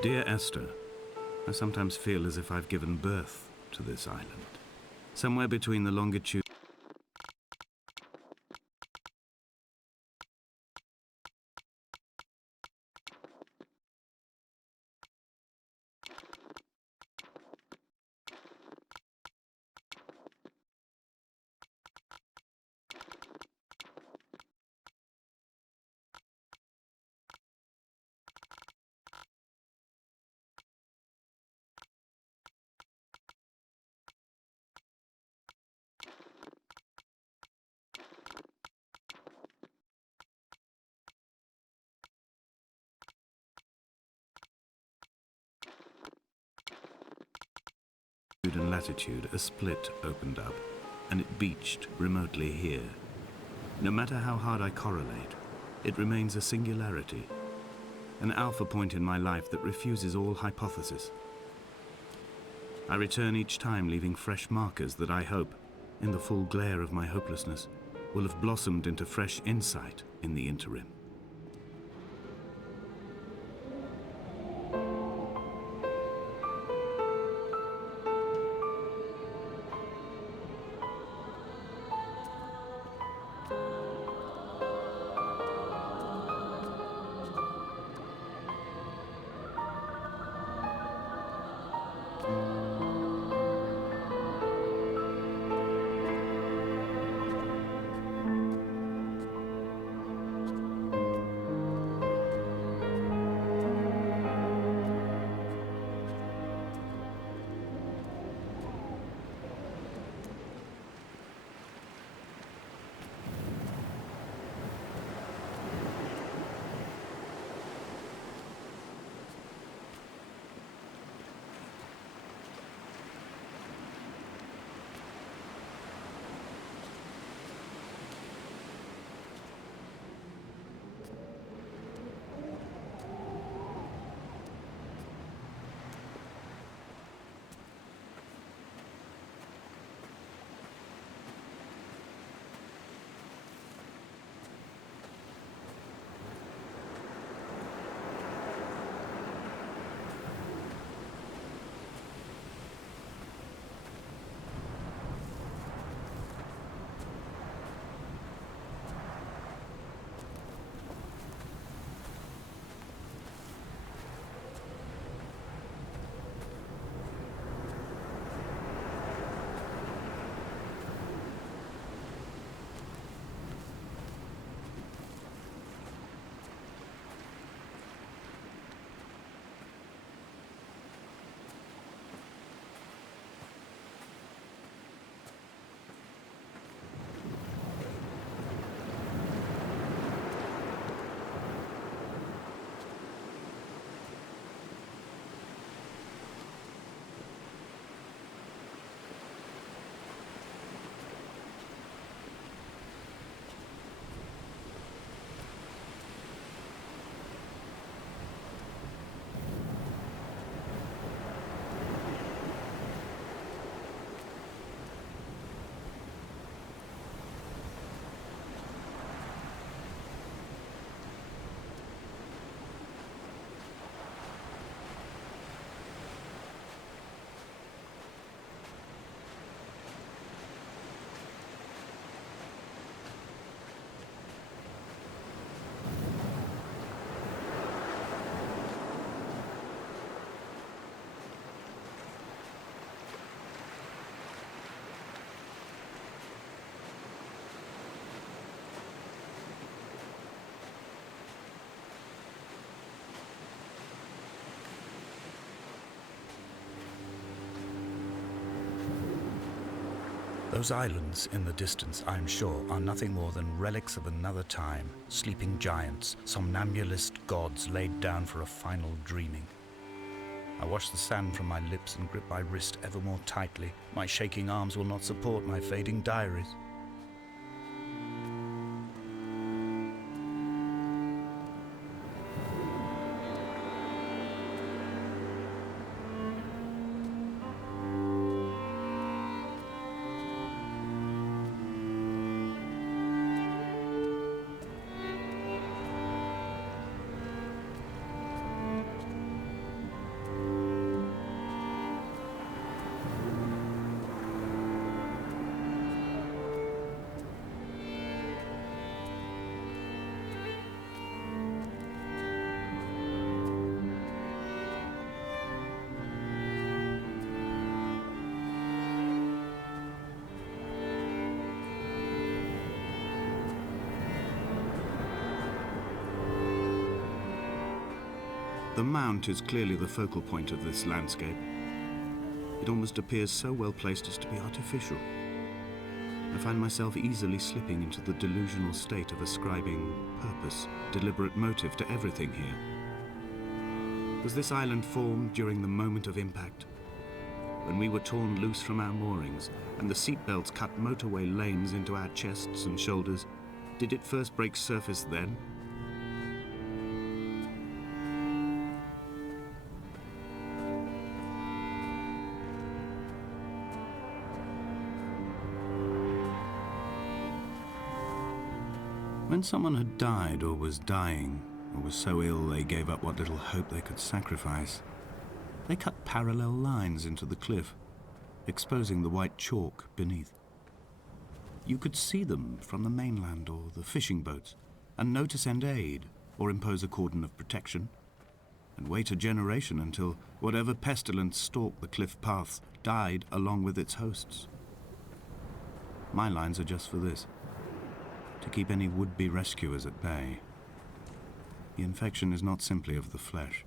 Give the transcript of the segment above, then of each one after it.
Dear Esther, I sometimes feel as if I've given birth to this island. Somewhere between the longitude and latitude, a split opened up, and it beached remotely here. No matter how hard I correlate, it remains a singularity, an alpha point in my life that refuses all hypothesis. I return each time leaving fresh markers that I hope, in the full glare of my hopelessness, will have blossomed into fresh insight in the interim. Those islands in the distance, I am sure, are nothing more than relics of another time, sleeping giants, somnambulist gods laid down for a final dreaming. I wash the sand from my lips and grip my wrist ever more tightly. My shaking arms will not support my fading diaries. The mount is clearly the focal point of this landscape. It almost appears so well placed as to be artificial. I find myself easily slipping into the delusional state of ascribing purpose, deliberate motive to everything here. Was this island formed during the moment of impact? When we were torn loose from our moorings and the seatbelts cut motorway lanes into our chests and shoulders, did it first break surface then? When someone had died or was dying, or was so ill they gave up what little hope they could sacrifice, they cut parallel lines into the cliff, exposing the white chalk beneath. You could see them from the mainland or the fishing boats, and know to send aid or impose a cordon of protection, and wait a generation until whatever pestilence stalked the cliff paths died along with its hosts. My lines are just for this, to keep any would-be rescuers at bay. The infection is not simply of the flesh.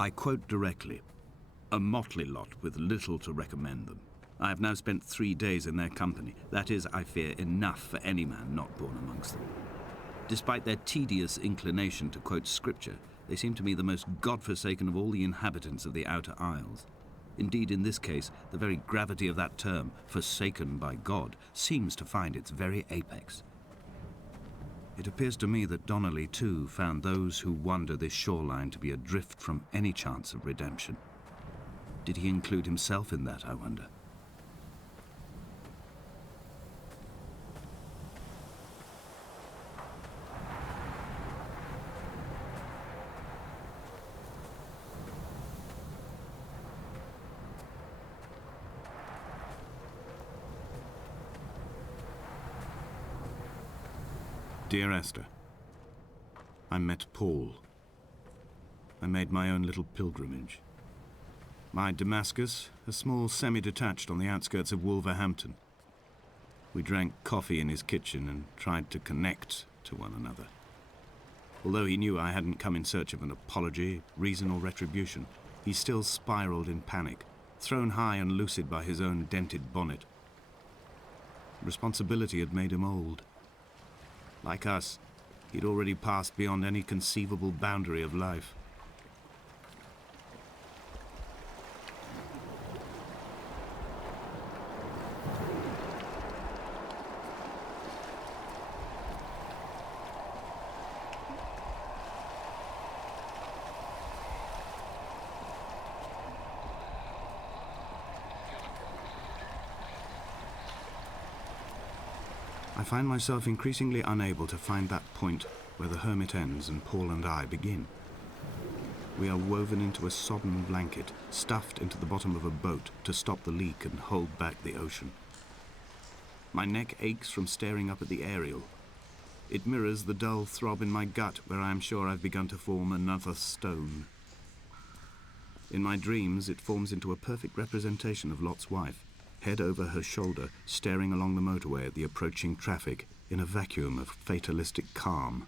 I quote directly, "A motley lot with little to recommend them. I have now spent 3 days in their company. That is, I fear, enough for any man not born amongst them. Despite their tedious inclination to quote scripture, they seem to me the most godforsaken of all the inhabitants of the Outer Isles. Indeed, in this case, the very gravity of that term, forsaken by God, seems to find its very apex. It appears to me that Donnelly, too, found those who wander this shoreline to be adrift from any chance of redemption. Did he include himself in that, I wonder? Dear Esther, I met Paul. I made my own little pilgrimage. My Damascus, a small semi-detached on the outskirts of Wolverhampton. We drank coffee in his kitchen and tried to connect to one another. Although he knew I hadn't come in search of an apology, reason or retribution, he still spiraled in panic, thrown high and lucid by his own dented bonnet. Responsibility had made him old. Like us, he'd already passed beyond any conceivable boundary of life. I find myself increasingly unable to find that point where the hermit ends and Paul and I begin. We are woven into a sodden blanket, stuffed into the bottom of a boat to stop the leak and hold back the ocean. My neck aches from staring up at the aerial. It mirrors the dull throb in my gut where I am sure I've begun to form another stone. In my dreams, it forms into a perfect representation of Lot's wife, head over her shoulder, staring along the motorway at the approaching traffic in a vacuum of fatalistic calm.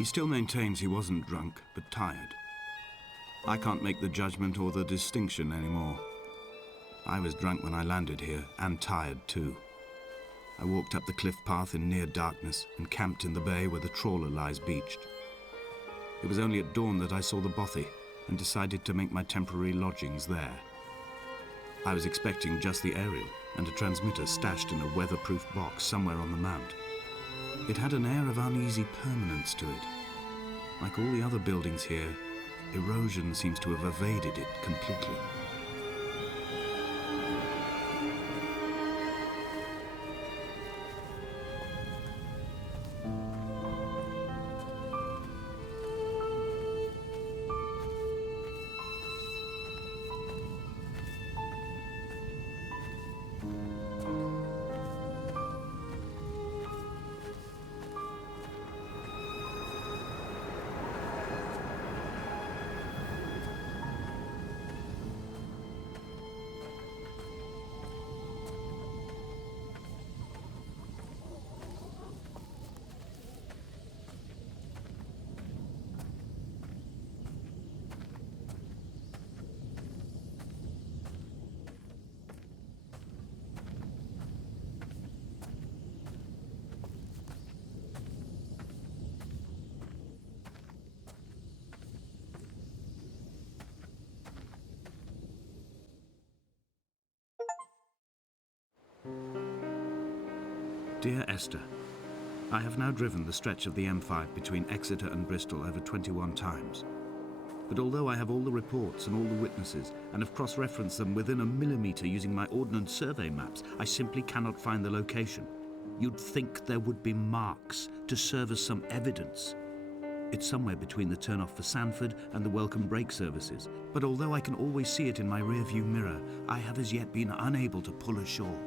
He still maintains he wasn't drunk, but tired. I can't make the judgment or the distinction anymore. I was drunk when I landed here, and tired too. I walked up the cliff path in near darkness and camped in the bay where the trawler lies beached. It was only at dawn that I saw the bothy and decided to make my temporary lodgings there. I was expecting just the aerial and a transmitter stashed in a weatherproof box somewhere on the mount. It had an air of uneasy permanence to it. Like all the other buildings here, erosion seems to have evaded it completely. Dear Esther, I have now driven the stretch of the M5 between Exeter and Bristol over 21 times. But although I have all the reports and all the witnesses and have cross-referenced them within a millimetre using my Ordnance Survey maps, I simply cannot find the location. You'd think there would be marks to serve as some evidence. It's somewhere between the turn-off for Sanford and the welcome brake services, but although I can always see it in my rear-view mirror, I have as yet been unable to pull ashore.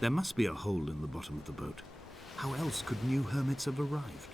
There must be a hole in the bottom of the boat. How else could new hermits have arrived?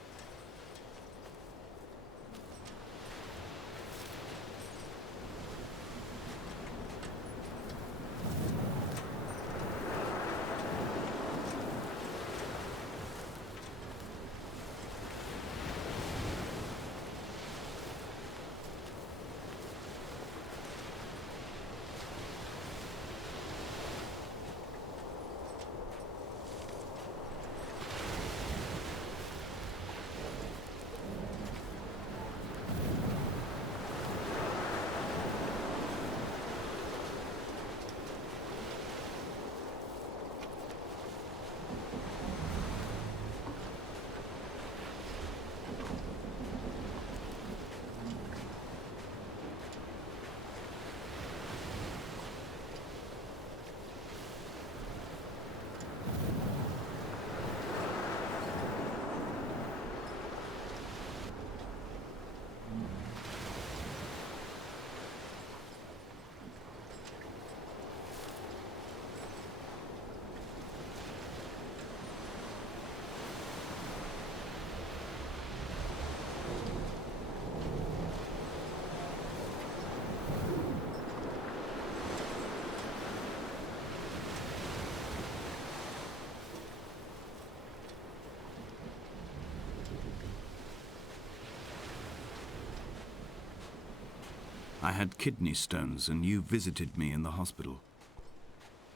I had kidney stones and you visited me in the hospital.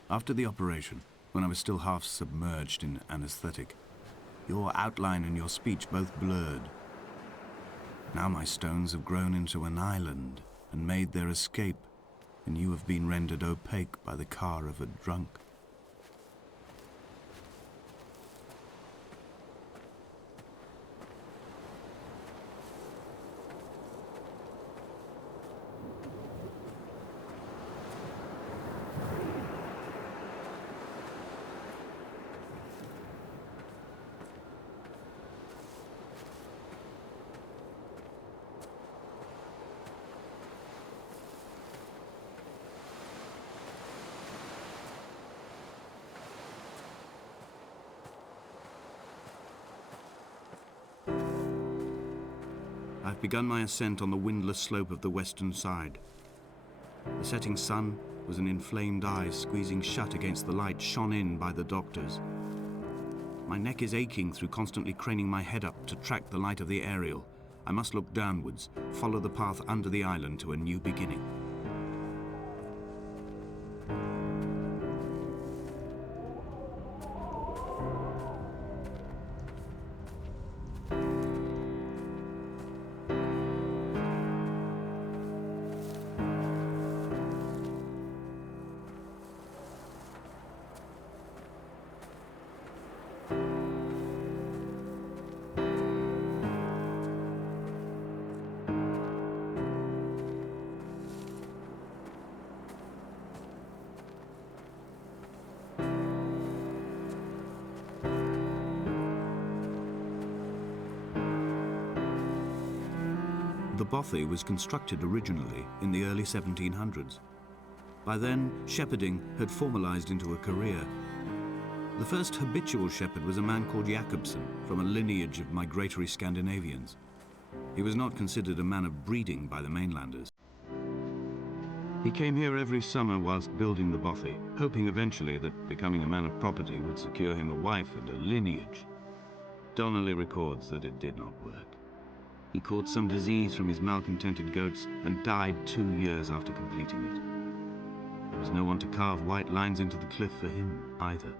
After the operation, when I was still half submerged in anesthetic, your outline and your speech both blurred. Now my stones have grown into an island and made their escape, and you have been rendered opaque by the car of a drunk. I've begun my ascent on the windless slope of the western side. The setting sun was an inflamed eye squeezing shut against the light shone in by the doctors. My neck is aching through constantly craning my head up to track the light of the aerial. I must look downwards, follow the path under the island to a new beginning. The bothy was constructed originally in the early 1700s. By then, shepherding had formalized into a career. The first habitual shepherd was a man called Jakobsen, from a lineage of migratory Scandinavians. He was not considered a man of breeding by the mainlanders. He came here every summer whilst building the bothy, hoping eventually that becoming a man of property would secure him a wife and a lineage. Donnelly records that it did not work. He caught some disease from his malcontented goats and died 2 years after completing it. There was no one to carve white lines into the cliff for him either.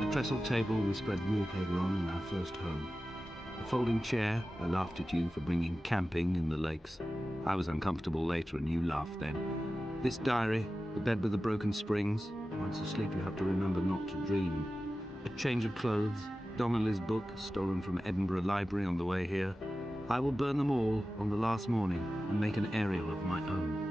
A trestle table we spread wallpaper on in our first home. A folding chair, I laughed at you for bringing camping in the lakes. I was uncomfortable later and you laughed then. This diary, the bed with the broken springs. Once asleep you have to remember not to dream. A change of clothes, Donnelly's book, stolen from Edinburgh Library on the way here. I will burn them all on the last morning and make an aerial of my own.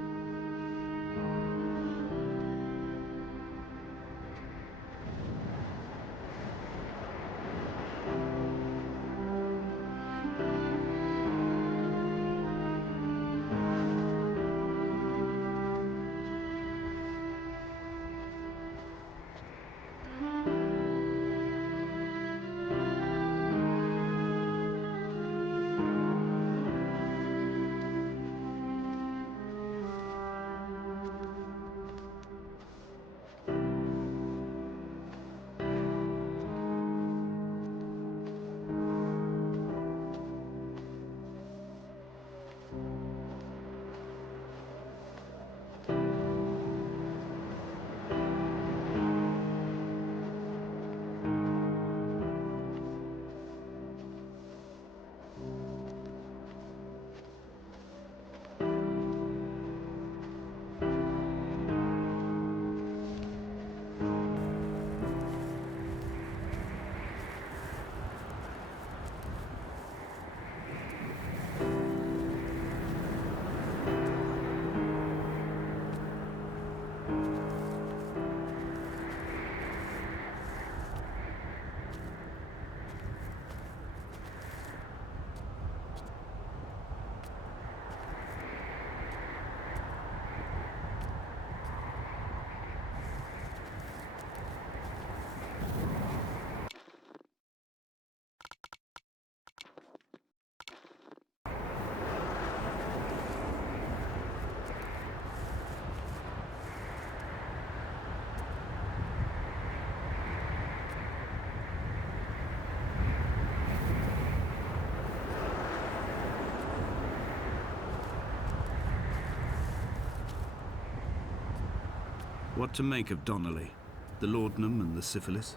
What to make of Donnelly, the laudanum and the syphilis?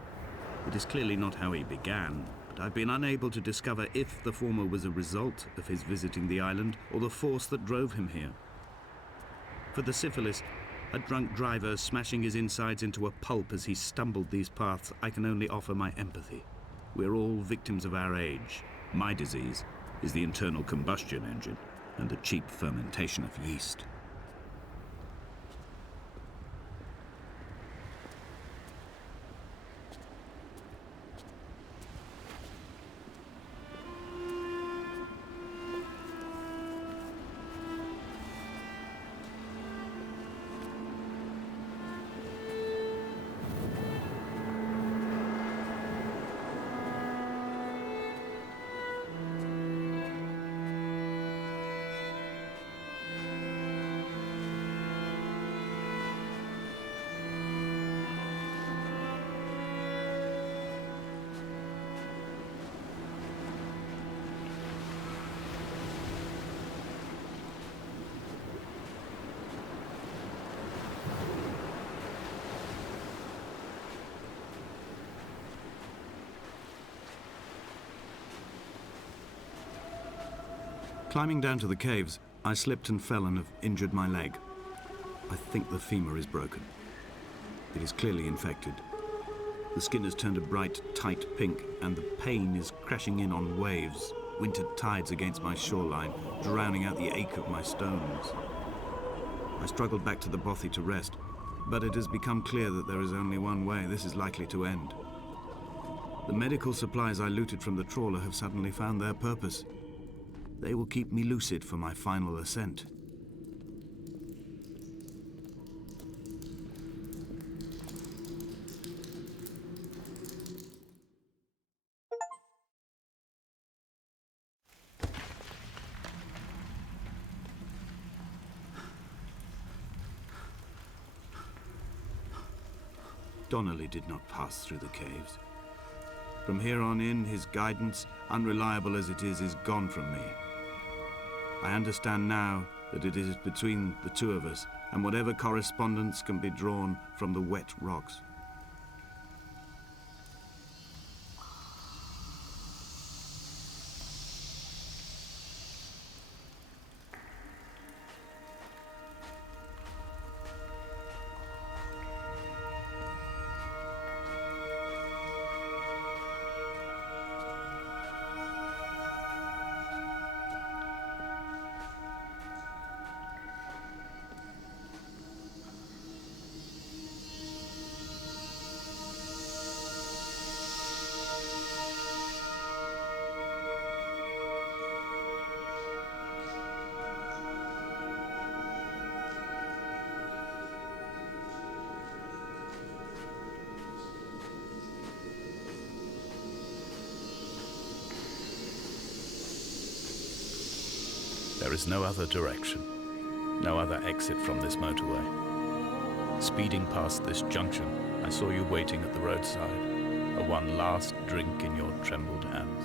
It is clearly not how he began, but I've been unable to discover if the former was a result of his visiting the island or the force that drove him here. For the syphilis, a drunk driver smashing his insides into a pulp as he stumbled these paths, I can only offer my empathy. We're all victims of our age. My disease is the internal combustion engine and the cheap fermentation of yeast. Climbing down to the caves, I slipped and fell and have injured my leg. I think the femur is broken. It is clearly infected. The skin has turned a bright, tight pink, and the pain is crashing in on waves, winter tides against my shoreline, drowning out the ache of my stones. I struggled back to the bothy to rest, but it has become clear that there is only one way this is likely to end. The medical supplies I looted from the trawler have suddenly found their purpose. They will keep me lucid for my final ascent. Donnelly did not pass through the caves. From here on in, his guidance, unreliable as it is gone from me. I understand now that it is between the two of us, and whatever correspondence can be drawn from the wet rocks. There is no other direction, no other exit from this motorway. Speeding past this junction, I saw you waiting at the roadside, a one last drink in your trembled hands.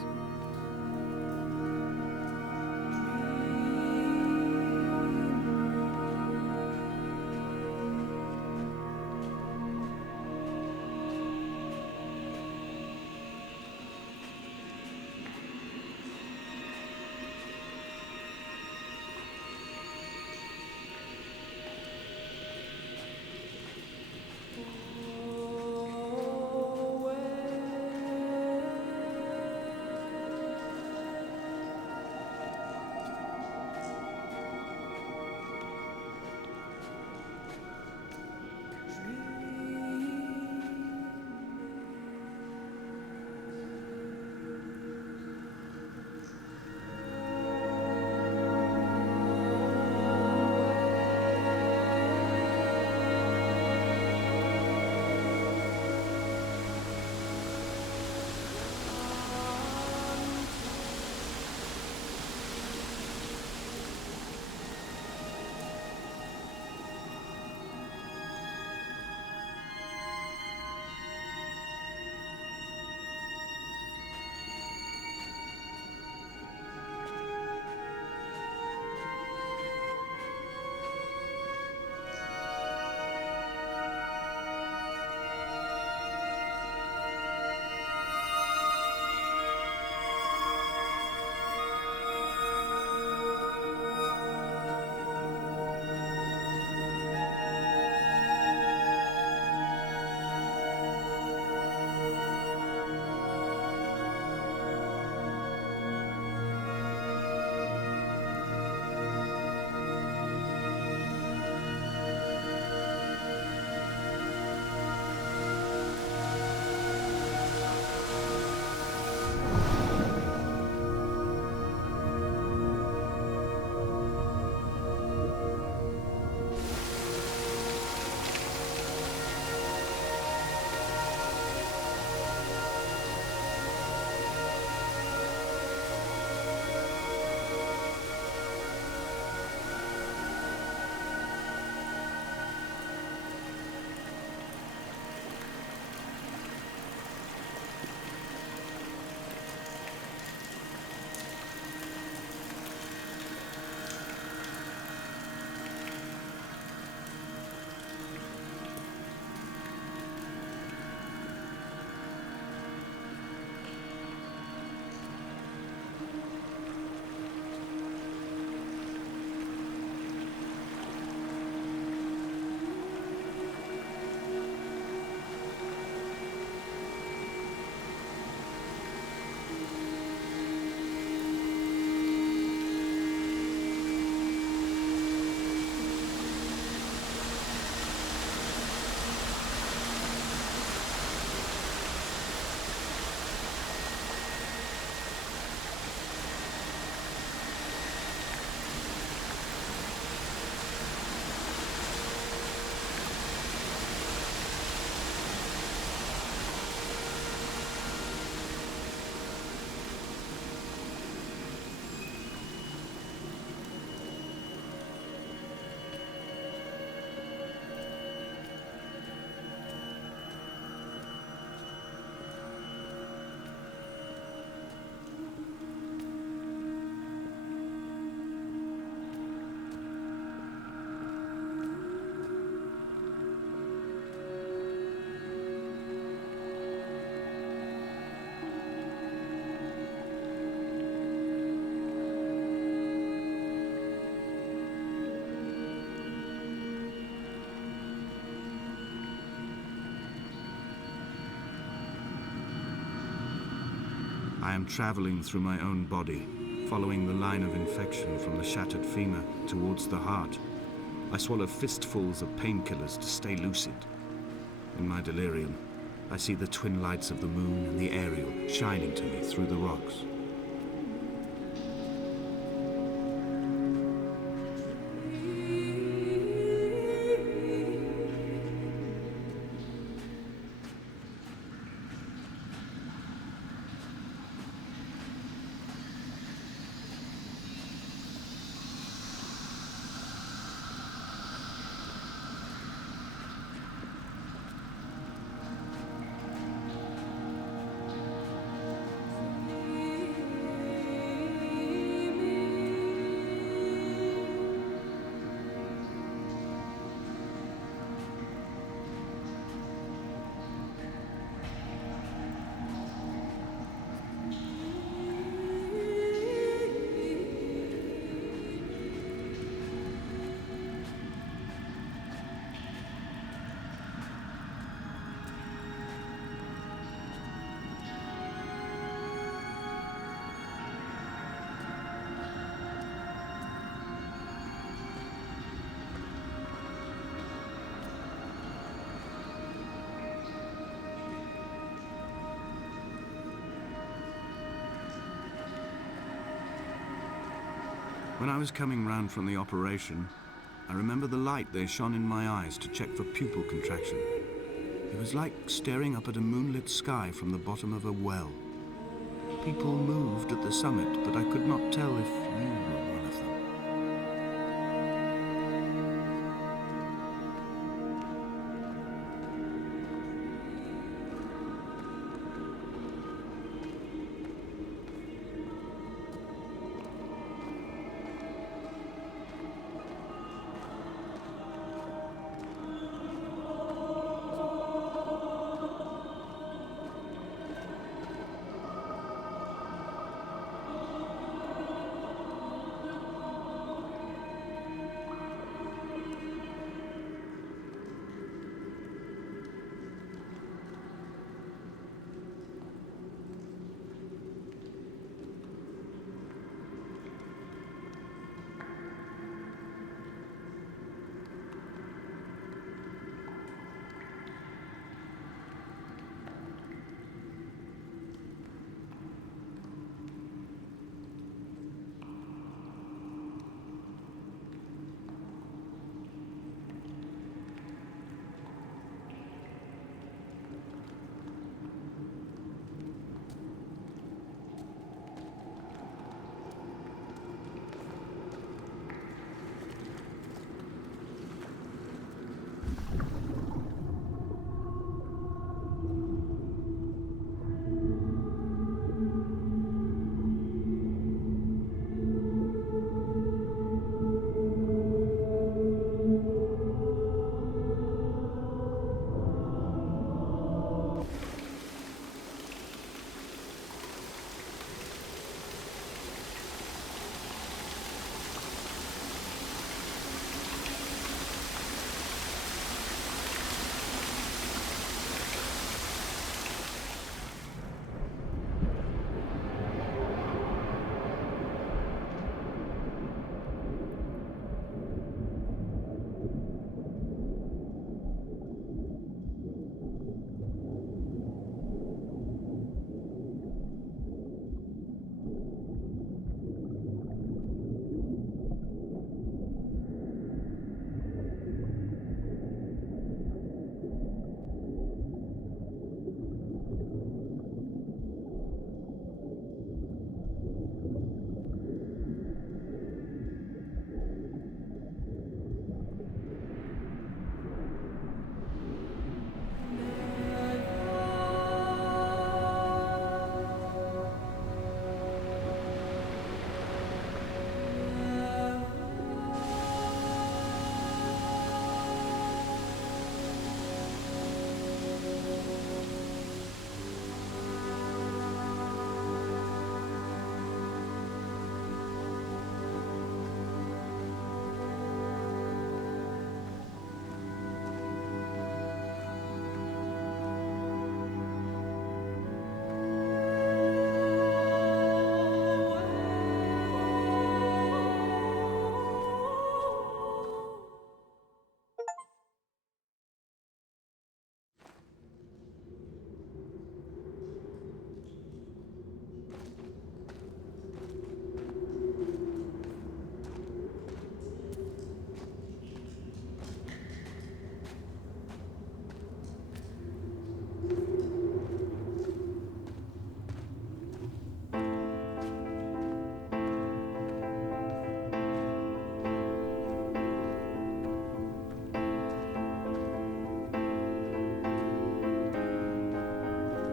am traveling through my own body, following the line of infection from the shattered femur towards the heart. I swallow fistfuls of painkillers to stay lucid. In my delirium, I see the twin lights of the moon and the aerial shining to me through the rocks. When I was coming round from the operation, I remember the light they shone in my eyes to check for pupil contraction. It was like staring up at a moonlit sky from the bottom of a well. People moved at the summit, but I could not tell if you were one of them.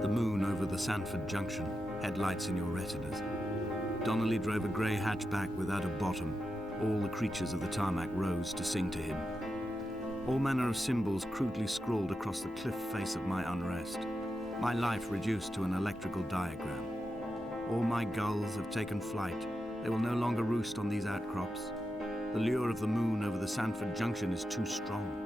The moon over the Sanford Junction, headlights in your retinas. Donnelly drove a grey hatchback without a bottom. All the creatures of the tarmac rose to sing to him. All manner of symbols crudely scrawled across the cliff face of my unrest. My life reduced to an electrical diagram. All my gulls have taken flight. They will no longer roost on these outcrops. The lure of the moon over the Sanford Junction is too strong.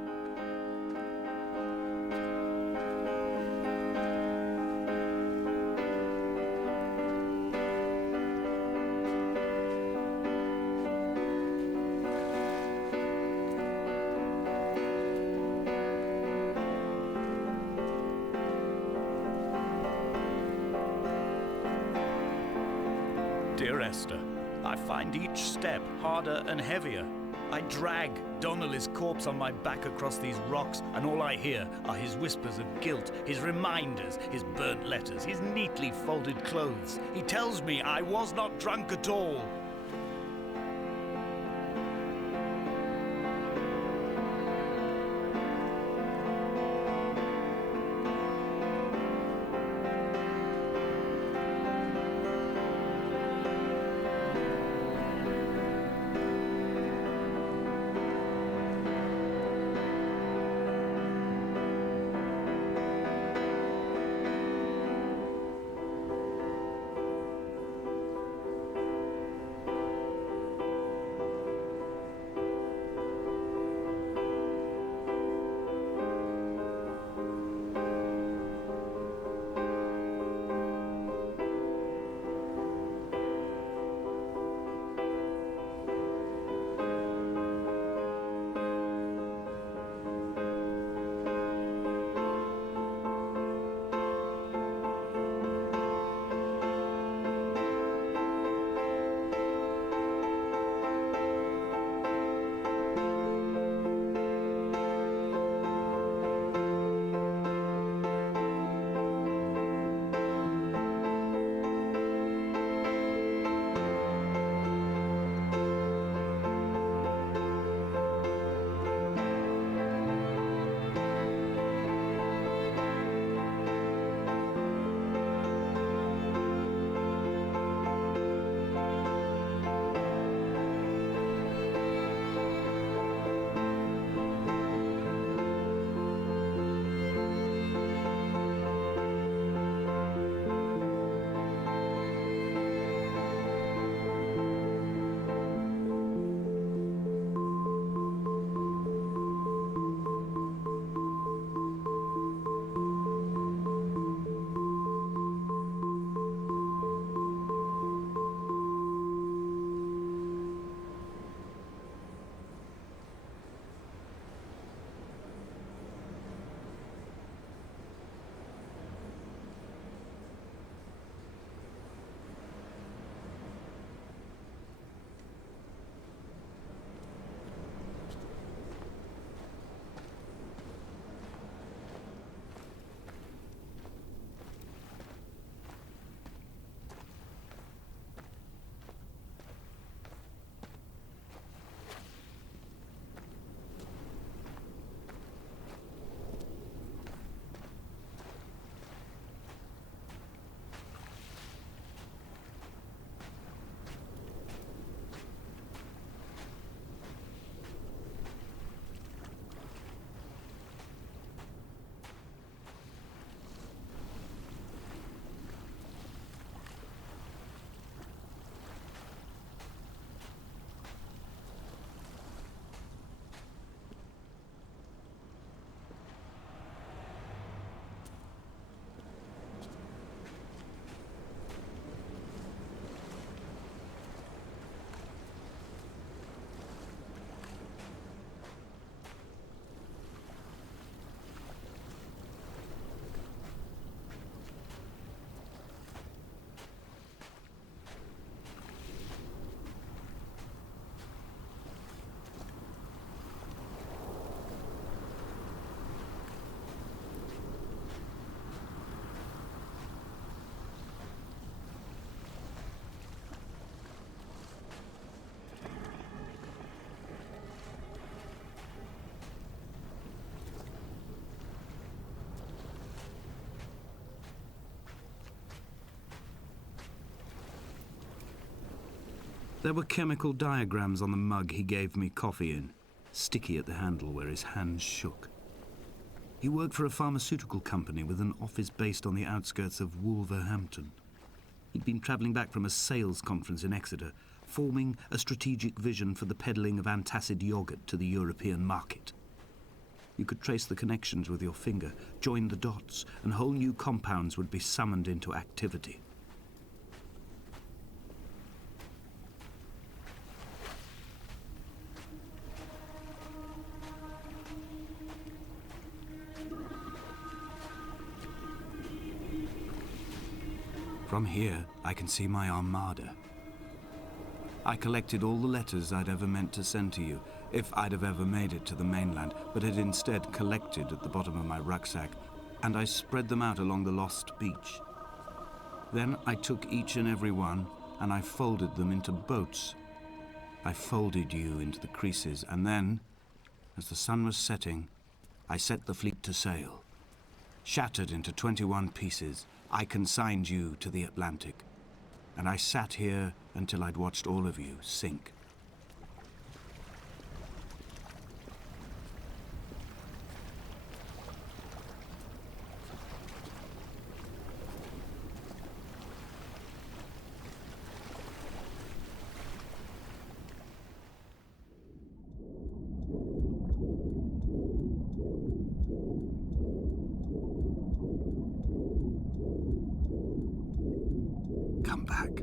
Dear Esther, I find each step harder and heavier. I drag Donnelly's corpse on my back across these rocks, and all I hear are his whispers of guilt, his reminders, his burnt letters, his neatly folded clothes. He tells me I was not drunk at all. There were chemical diagrams on the mug he gave me coffee in, sticky at the handle where his hands shook. He worked for a pharmaceutical company with an office based on the outskirts of Wolverhampton. He'd been travelling back from a sales conference in Exeter, forming a strategic vision for the peddling of antacid yogurt to the European market. You could trace the connections with your finger, join the dots, and whole new compounds would be summoned into activity. From here, I can see my armada. I collected all the letters I'd ever meant to send to you, if I'd have ever made it to the mainland, but had instead collected at the bottom of my rucksack, and I spread them out along the lost beach. Then I took each and every one, and I folded them into boats. I folded you into the creases, and then, as the sun was setting, I set the fleet to sail. Shattered into 21 pieces, I consigned you to the Atlantic, and I sat here until I'd watched all of you sink. Come back.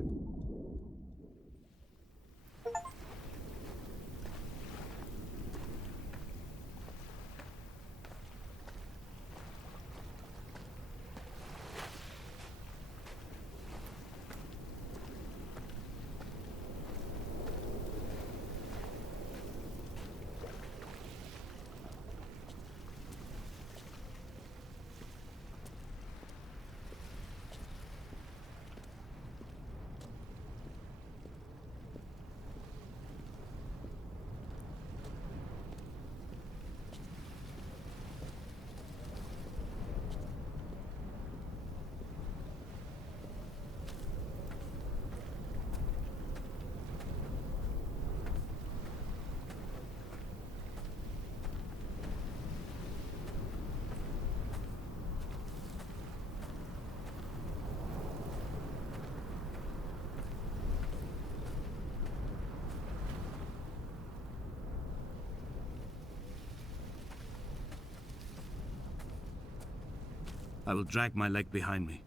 I will drag my leg behind me.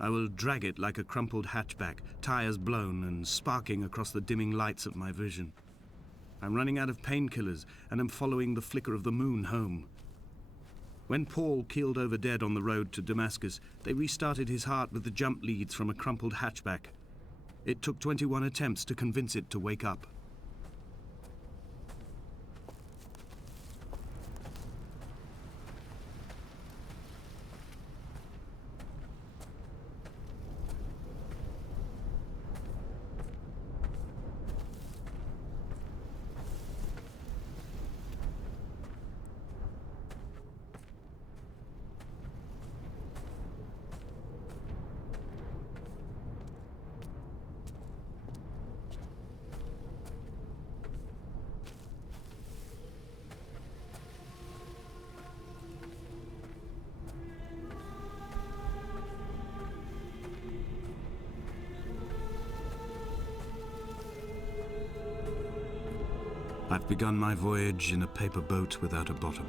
I will drag it like a crumpled hatchback, tires blown and sparking across the dimming lights of my vision. I'm running out of painkillers and am following the flicker of the moon home. When Paul keeled over dead on the road to Damascus, they restarted his heart with the jump leads from a crumpled hatchback. It took 21 attempts to convince it to wake up. I've begun my voyage in a paper boat without a bottom.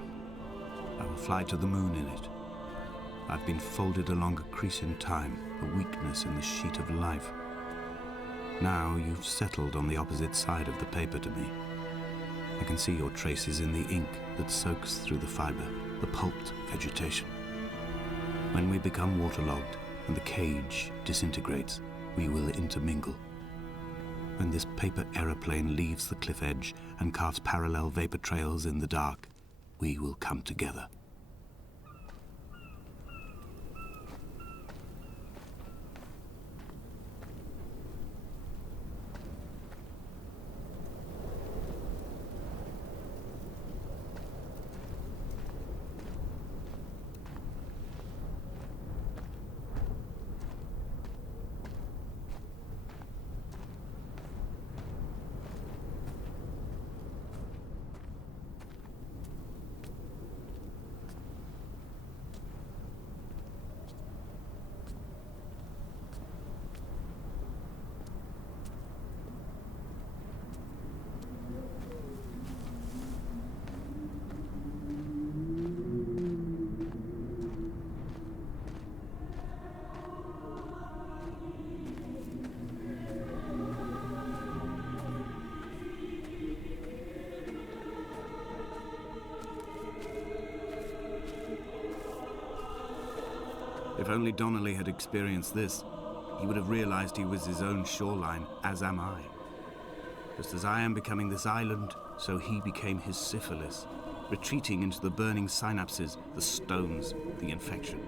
I will fly to the moon in it. I've been folded along a crease in time, a weakness in the sheet of life. Now you've settled on the opposite side of the paper to me. I can see your traces in the ink that soaks through the fiber, the pulped vegetation. When we become waterlogged and the cage disintegrates, we will intermingle. When this paper aeroplane leaves the cliff edge and carves parallel vapor trails in the dark, we will come together. If only Donnelly had experienced this, he would have realized he was his own shoreline, as am I. Just as I am becoming this island, so he became his syphilis, retreating into the burning synapses, the stones, the infection.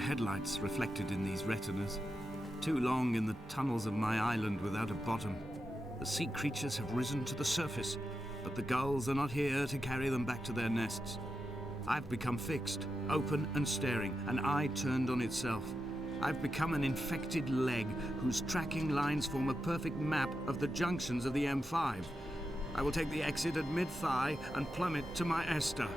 Headlights reflected in these retinas, too long in the tunnels of my island without a bottom. The sea creatures have risen to the surface, but the gulls are not here to carry them back to their nests. I've become fixed, open and staring, an eye turned on itself. I've become an infected leg whose tracking lines form a perfect map of the junctions of the M5. I will take the exit at mid-thigh and plummet to my Esther.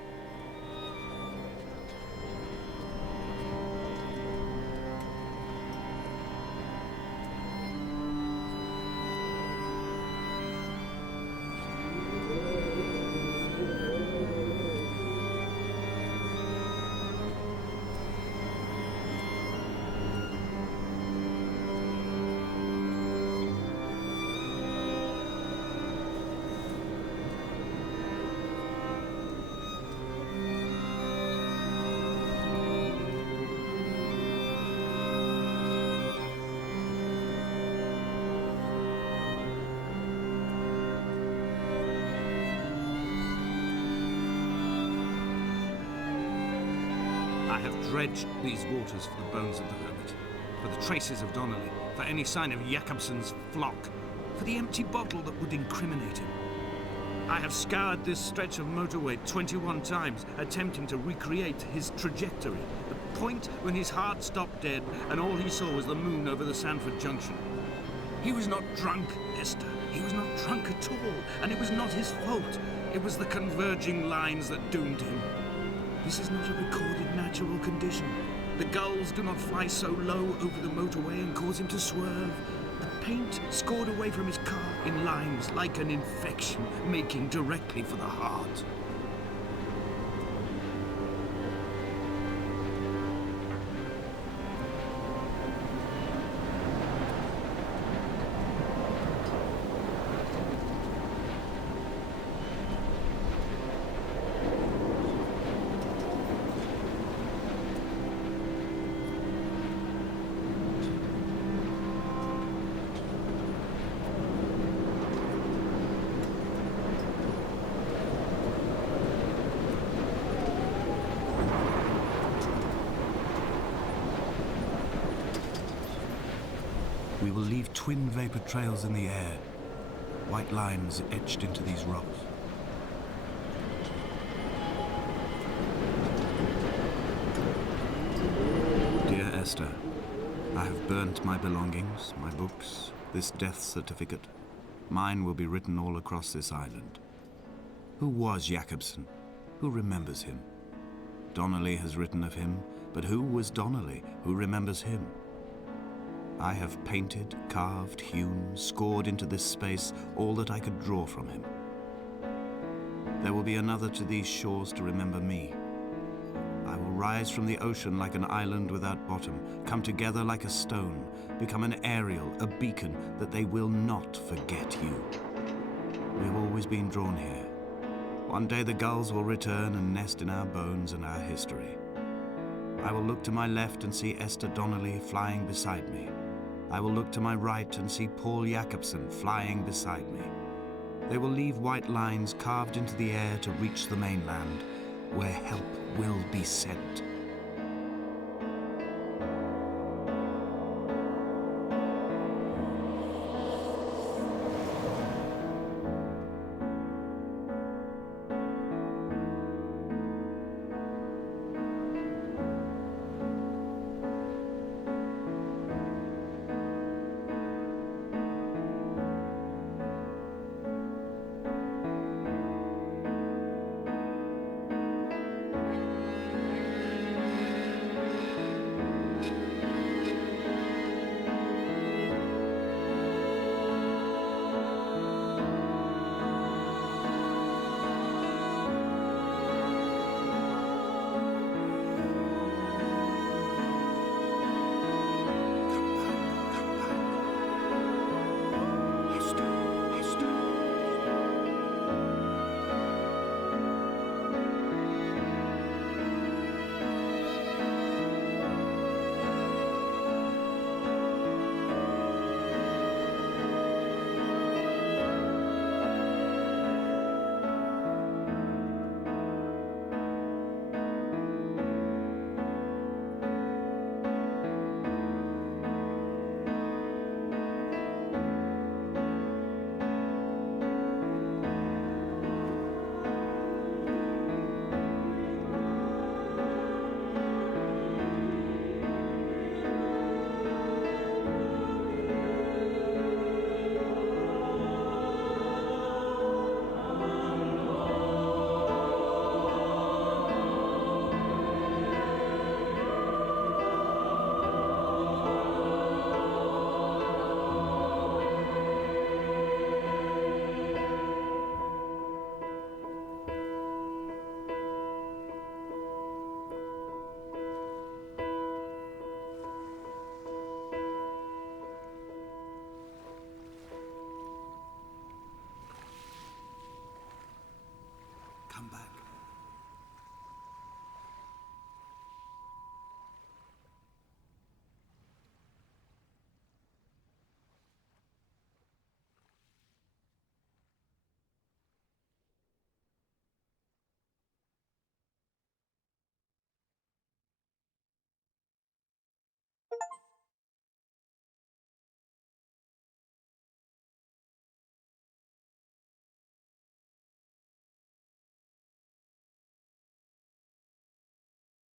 I have dredged these waters for the bones of the hermit, for the traces of Donnelly, for any sign of Jakobsen's flock, for the empty bottle that would incriminate him. I have scoured this stretch of motorway 21 times, attempting to recreate his trajectory, the point when his heart stopped dead and all he saw was the moon over the Sanford Junction. He was not drunk, Esther. He was not drunk at all, and it was not his fault. It was the converging lines that doomed him. This is not a recorded natural condition. The gulls do not fly so low over the motorway and cause him to swerve. The paint scored away from his car in lines like an infection, making directly for the heart. We will leave twin vapor trails in the air, white lines etched into these rocks. Dear Esther, I have burnt my belongings, my books, this death certificate. Mine will be written all across this island. Who was Jakobsen? Who remembers him? Donnelly has written of him, but who was Donnelly? Who remembers him? I have painted, carved, hewn, scored into this space all that I could draw from him. There will be another to these shores to remember me. I will rise from the ocean like an island without bottom, come together like a stone, become an aerial, a beacon, that they will not forget you. We have always been drawn here. One day the gulls will return and nest in our bones and our history. I will look to my left and see Esther Donnelly flying beside me. I will look to my right and see Paul Jakobsen flying beside me. They will leave white lines carved into the air to reach the mainland, where help will be sent.